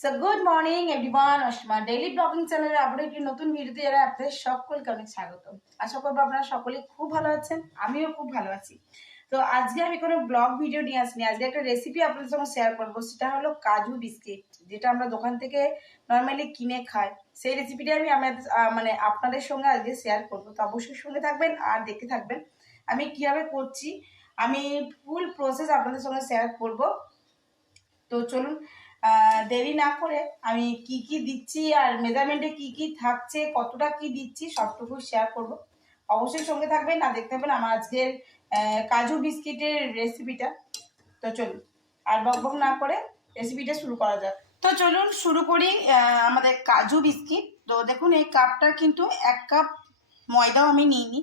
So good morning everyone, আমার daily blogging চ্যানেলে আবার একটি নতুন ভিডিওতে যারা আপনাদের সকলকে অনেক স্বাগত। আশা করবো আপনারা সকলেই খুব ভালো আছেন, আমিও খুব ভালো আছি। তো আজকে আমি কোনো ব্লগ ভিডিও নিয়ে আসিনি, আজকে একটা রেসিপি আপনাদের সঙ্গে শেয়ার করবো। সেটা হলো কাজু বিস্কিট, যেটা আমরা দোকান থেকে নর্মালি কিনে খাই। সেই রেসিপিটা আমি মানে আপনাদের সঙ্গে আজকে শেয়ার করবো। তো অবশ্যই সঙ্গে থাকবেন আর দেখতে থাকবেন আমি কিভাবে করছি। আমি ফুল প্রসেস আপনাদের সঙ্গে শেয়ার করবো। তো চলুন দেরি না করে আমি কি কি দিচ্ছি আর মেজারমেন্টে কি কি থাকছে, কতটা কি দিচ্ছি সবটুকু শেয়ার করব। অবশ্যই সঙ্গে থাকবেন আর দেখতে পাবেন আমার আজকের কাজু বিস্কিটের রেসিপিটা। তো চলুন আর বকবক না করে রেসিপিটা শুরু করা যাক। তো চলুন শুরু করি আমাদের কাজু বিস্কিট। তো দেখুন এই কাপটা কিন্তু 1 কাপ ময়দাও আমি নিইনি,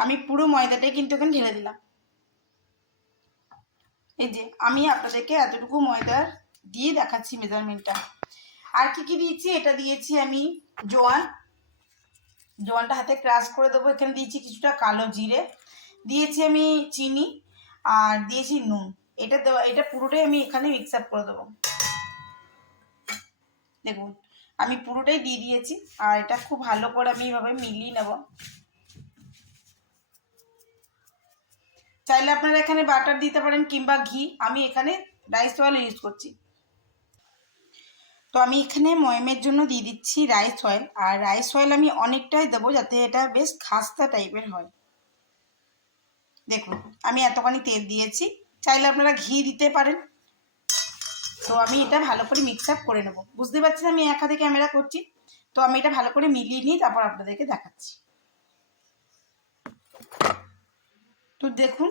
আমি পুরো ময়দাটাই কিন্তু এখানে ঢেলে দিলাম। এই যে আমি আপনাদেরকে এতটুকু ময়দা দিয়ে দেখাচ্ছি মেজারমেন্টটা। আর কি কি দিয়েছি, এটা দিয়েছি আমি জোয়ানটা হাতে ক্রাশ করে দেবো। এখানে দিয়েছি কিছুটা কালো জিরে, দিয়েছি আমি চিনি, আর দিয়েছি নুন। এটা পুরোটাই আমি এখানে মিক্স আপ করে দেবো। দেখুন আমি পুরোটাই দিয়ে দিয়েছি, আর এটা খুব ভালো করে আমি এভাবে মিলিয়ে নেব। চাইলে আপনারা এখানে বাটার দিতে পারেন কিংবা ঘি, আমি এখানে রাইস অয়েল ইউজ করছি। তো আমি এখানে ময়মের জন্য দিয়ে দিচ্ছি রাইস অয়েল, আর রাইস অয়েল আমি অনেকটাই দেবো যাতে এটা বেশ খাস্তা টাইপের হয়। দেখুন আমি এতখানি তেল দিয়েছি, চাইলে আপনারা ঘি দিতে পারেন। তো আমি এটা ভালো করে মিক্স আপ করে নেব। বুঝতে পারছেন আমি এক হাতে ক্যামেরা করছি, তো আমি এটা ভালো করে মিলিয়ে নিই, তারপর আপনাদেরকে দেখাচ্ছি। তো দেখুন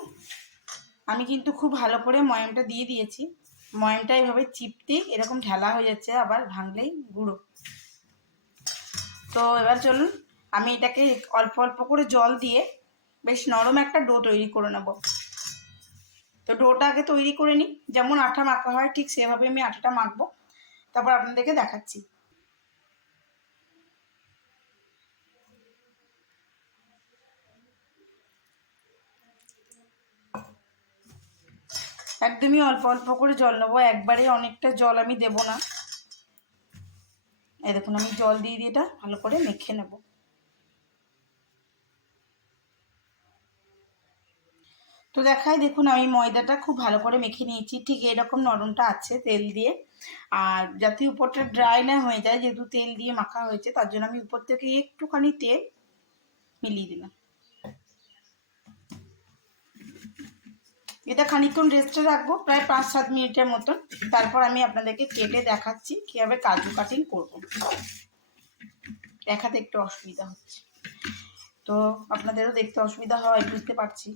আমি কিন্তু খুব ভালো করে ময়ামটা দিয়ে দিয়েছি। ময়ামটা এইভাবে চিপতেই এরকম ঢালা হয়ে যাচ্ছে, আবার ভাঙলেই গুঁড়ো। তো এবার চলুন আমি এটাকে অল্প অল্প করে জল দিয়ে বেশ নরম একটা ডো তৈরি করে নেব। তো ডোটা আগে তৈরি করে নিই, যেমন আটা মাখা হয় ঠিক সেভাবে আমি আটাটা মাখবো, তারপর আপনাদেরকে দেখাচ্ছি। একদমই অল্প অল্প করে জল নেবো, একবারে অনেকটা জল আমি দেবো না। এই দেখুন আমি জল দিয়ে দিয়ে এটা ভালো করে মেখে নেব। তো দেখাই, দেখুন আমি ময়দাটা খুব ভালো করে মেখে নিয়েছি, ঠিক এরকম নরমটা আছে তেল দিয়ে। আর যাতে উপরটা ড্রাই না হয়ে যায়, যেহেতু তেল দিয়ে মাখা হয়েছে, তার জন্য আমি উপর থেকে একটুখানি তেল মিলিয়ে দিলাম। এটা খানিকক্ষণ রেস্টে রাখবো, প্রায় 5-7 মিনিটের মতন। তারপর আমি আপনাদেরকে কেটে দেখাচ্ছি কীভাবে কাজু কাটিং করবো। দেখাতে একটু অসুবিধা হচ্ছে, তো আপনাদেরও দেখতে অসুবিধা হয় বুঝতে পারছি।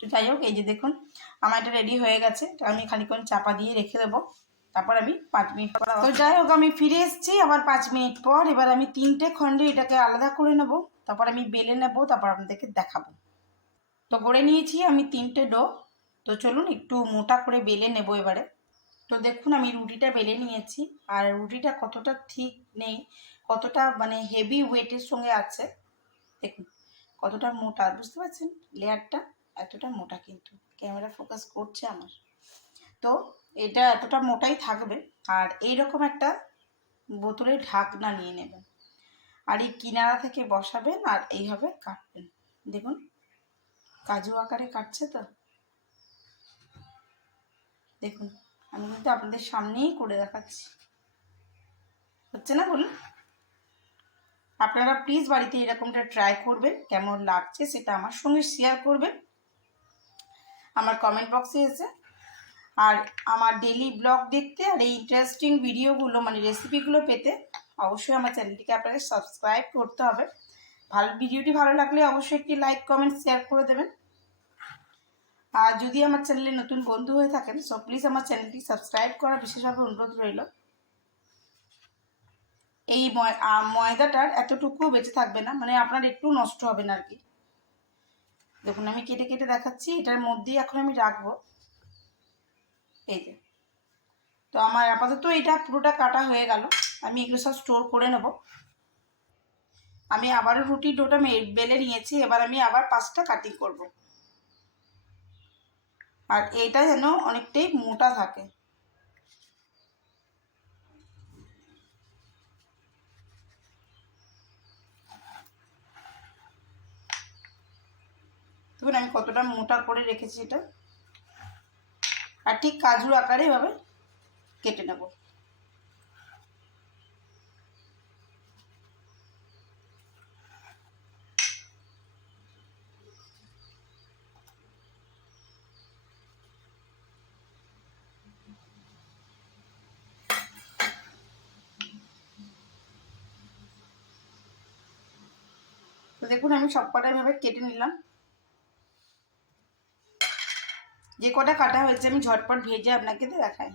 তো যাই হোক, এই যে দেখুন আমার এটা রেডি হয়ে গেছে। তো আমি খানিকক্ষণ চাপা দিয়ে রেখে দেবো, তারপর আমি 5 মিনিট পর। তো যাই হোক আমি ফিরে এসেছি আবার 5 মিনিট পর। এবার আমি 3টে খণ্ডে এটাকে আলাদা করে নেব, তারপর আমি বেলে নেব, তারপর আপনাদেরকে দেখাবো। তো করে নিয়েছি আমি 3টে ডো। তো চলুন একটু মোটা করে বেলে নেব এবারে। তো দেখুন আমি রুটিটা বেলে নিয়েছি, আর রুটিটা কতটা ঠিক নেই, কতটা মানে হেভি ওয়েটের সঙ্গে আছে। দেখুন কতটা মোটা, বুঝতে পারছেন লেয়ারটা এতটা মোটা, কিন্তু ক্যামেরা ফোকাস করছে আমার। তো এটা এতটা মোটাই থাকবে। আর এইরকম একটা বোতলের ঢাকনা নিয়ে নেবেন, আর এই কিনারা থেকে বসাবেন আর এইভাবে কাটবেন। দেখুন কাজু আকারে কাটছে তো। দেখুন আমি কিন্তু আপনাদের সামনেই করে দেখাচ্ছি, হচ্ছে না বলুন? আপনারা প্লিজ বাড়িতে এরকমটা ট্রাই করবেন, কেমন লাগছে সেটা আমার সঙ্গে শেয়ার করবেন আমার কমেন্ট বক্সে এসে। আর আমার ডেইলি ব্লগ দেখতে আর এই ইন্টারেস্টিং ভিডিওগুলো মানে রেসিপিগুলো পেতে অবশ্যই আমার চ্যানেলটিকে আপনাকে সাবস্ক্রাইব করতে হবে। ভিডিওটি ভালো লাগলে অবশ্যই একটি লাইক কমেন্ট শেয়ার করে দেবেন। আর যদি আমার চ্যানেলে নতুন বন্ধু হয়ে থাকেন সো প্লিজ আমার চ্যানেলটি সাবস্ক্রাইব করার বিশেষভাবে অনুরোধ রইল। এই ময়দাটার এতটুকু বেঁচে থাকবে না, মানে আপনার একটু নষ্ট হবে না আর কি। দেখুন আমি কেটে কেটে দেখাচ্ছি, এটার মধ্যেই এখন আমি রাখবো। এই যে, তো আমার আপাতত এটা পুরোটা কাটা হয়ে গেল, আমি এগুলো সব স্টোর করে নেব। আমি আবারও রুটির ডোটা বেলে নিয়েছি, এবার আমি আবার 5টা কাটিং করব। আর এইটা যেন অনেকটাই মোটা থাকে। দেখুন আমি কতটা মোটা করে রেখেছি এটা। আর ঠিক কাজুর আকারে এভাবে কেটে নেব। তো দেখুন আমি সব কটা এভাবে কেটে নিলাম। যে কটা কাটা হয়েছে আমি ঝটপট ভেজে আপনাকে দেখাই।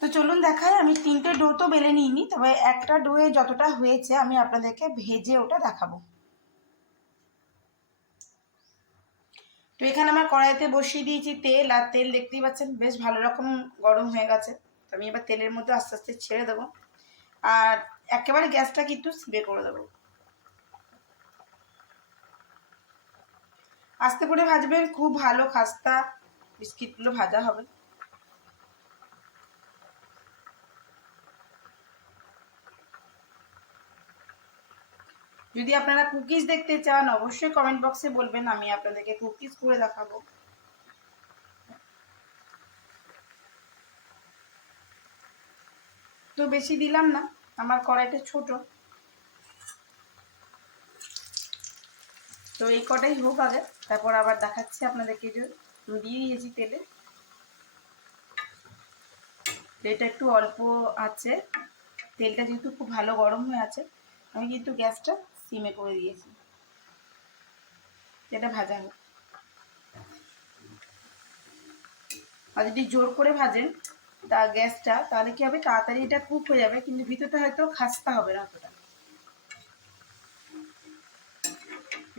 তো চলুন দেখাই। আমি 3টে ডো তো বেলে নিইনি, তবে একটা ডোয়ে যতটা হয়েছে আমি আপনাদেরকে ভেজে ওটা দেখাবো। তো এখানে আমার কড়াইতে বসিয়ে দিয়েছি তেল, আর তেল দেখতেই পাচ্ছেন বেশ ভালো রকম গরম হয়ে গেছে। তো আমি এবার তেলের মধ্যে আস্তে আস্তে ছেড়ে দেবো, আর একেবারে গ্যাসটা কিন্তু স্প্রে করে দেবো। আস্তে করে ভাজবেন, খুব ভালো খাস্তা বিস্কিটগুলো ভাজা হবে। যদি আপনারা কুকিজ দেখতে চান অবশ্যই কমেন্ট বক্সে বলবেন, আমি আপনাদেরকে কুকিজ করে দেখাবো। তো বেশি দিলাম না, আমার কড়াইটা ছোট। তো এই কটাই হোক আগে, তারপর আবার দেখাচ্ছি আপনাদেরকে। যে দিয়ে দিয়েছি তেলে, এটা একটু অল্প আছে। তেলটা যেহেতু খুব ভালো গরম হয়ে আছে, আমি কিন্তু গ্যাসটা সিমে করে দিয়েছি, এটা ভাজা হোক। আর যদি জোর করে ভাজেন তা গ্যাসটা, তাহলে কি হবে, তাড়াতাড়ি এটা কুক হয়ে যাবে, কিন্তু ভিতরটা হয়তো খাস্তা হবে না অতটা।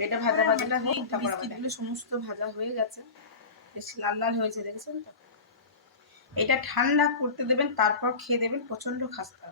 এটা ভাজা ভাজাটা হোক, তারপর বিস্কিটগুলো সমস্ত ভাজা হয়ে গেছে, বেশ লাল লাল হয়েছে, দেখেছেন তো। এটা ঠান্ডা করতে দেবেন, তারপর খেয়ে দেবেন, প্রচন্ড খাস্তা।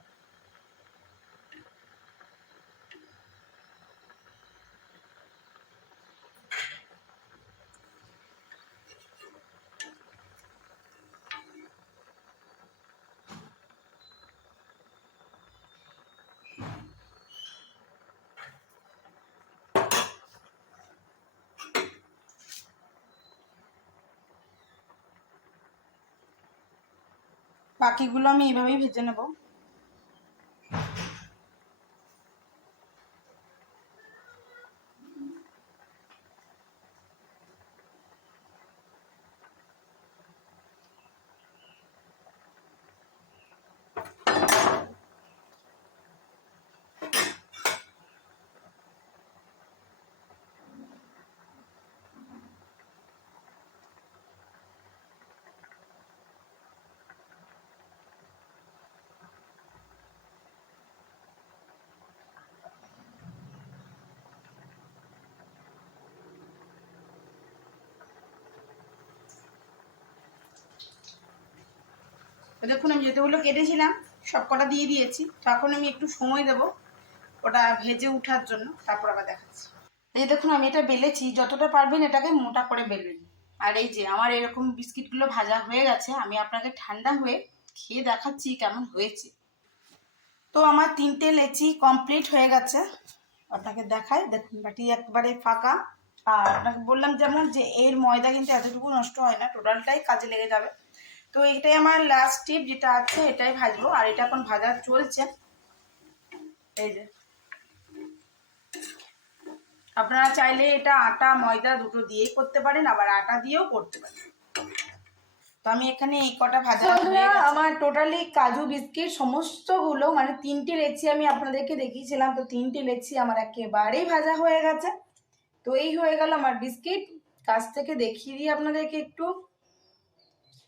বাকিগুলো আমি এভাবেই ভেজে নেব। দেখুন আমি যেগুলো কেটেছিলাম সব কটা দিয়ে দিয়েছি। তো এখন আমি একটু সময় দেব ওটা ভেজে ওঠার জন্য, তারপর আবার দেখাচ্ছি। এই দেখুন আমি এটা বেলেছি, যতটা পারবেন এটাকে মোটা করে বেলবেন। আর এই যে আমার এরকম বিস্কিটগুলো ভাজা হয়ে গেছে, আমি আপনাকে ঠান্ডা হয়ে খেয়ে দেখাচ্ছি কেমন হয়েছে। তো আমার 3টে লেচি কমপ্লিট হয়ে গেছে, আপনাকে দেখাই। দেখুন বাটি একবারে ফাঁকা। আর আপনাকে বললাম যেমন যে এর ময়দা কিন্তু এতটুকু নষ্ট হয় না, টোটালটাই কাজে লেগে যাবে। তো এটাই আমার লাস্ট টিপ যেটা আছে, এটাই ভাজবো। আর এটা এখন ভাজা চলছে। এই যে আপনারা চাইলে এটা আটা ময়দা দুটো দিয়েই করতে পারেন, আবার আটা দিয়েও করতে পারেন। তো আমি এখানে এই কটা ভাজা আমার টোটালি কাজু বিস্কিট সমস্তগুলো, মানে 3টে লেচি আমি আপনাদেরকে দেখিয়েছিলাম, তো 3টে লেচি আমার একেবারেই ভাজা হয়ে গেছে। তো এই হয়ে গেল আমার বিস্কিট। কাছ থেকে দেখিয়ে দিই আপনাদেরকে, একটু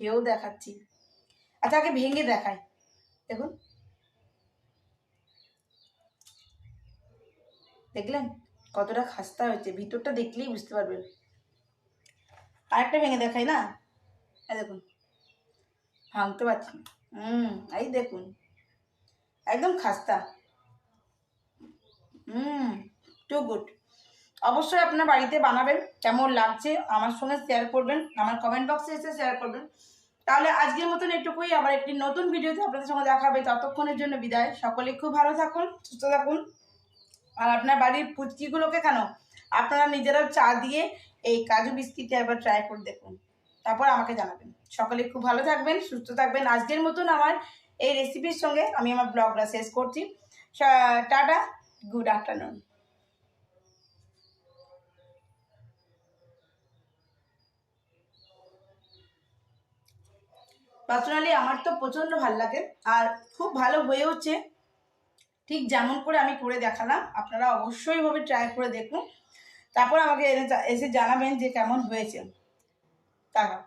খেয়েও দেখাচ্ছি। আচ্ছা আগে ভেঙে দেখাই, দেখুন। দেখলেন কতটা খাস্তা হয়েছে, ভিতরটা দেখলেই বুঝতে পারবেন। আরেকটা ভেঙে দেখাই না, এই দেখুন, ভাঙতে পারছি না। এই দেখুন একদম খাস্তা। Too good. অবশ্যই আপনার বাড়িতে বানাবেন, কেমন লাগছে আমার সঙ্গে শেয়ার করবেন, আমার কমেন্ট বক্সে এসে শেয়ার করবেন। তাহলে আজকের মতন এটুকুই, আবার একটি নতুন ভিডিওতে আপনাদের সঙ্গে দেখা হবে। ততক্ষণের জন্য বিদায়। সকলে খুব ভালো থাকুন, সুস্থ থাকুন। আর আপনার বাড়ির পুচকিগুলোকে কেন আপনারা নিজেরাও চা দিয়ে এই কাজু বিস্কিটটা একবার ট্রাই করে দেখুন, তারপর আমাকে জানাবেন। সকলে খুব ভালো থাকবেন, সুস্থ থাকবেন। আজকের মতন আমার এই রেসিপির সঙ্গে আমি আমার ব্লগটা শেষ করছি। Tata, good afternoon. পার্সোনালি আমার তো প্রচণ্ড ভালো লাগে আর খুব ভালো হয়েওছে, ঠিক যেমন করে আমি করে দেখালাম। আপনারা অবশ্যই ভাবে ট্রাই করে দেখুন, তারপর আমাকে এসে জানাবেন যে কেমন হয়েছে। টাটা।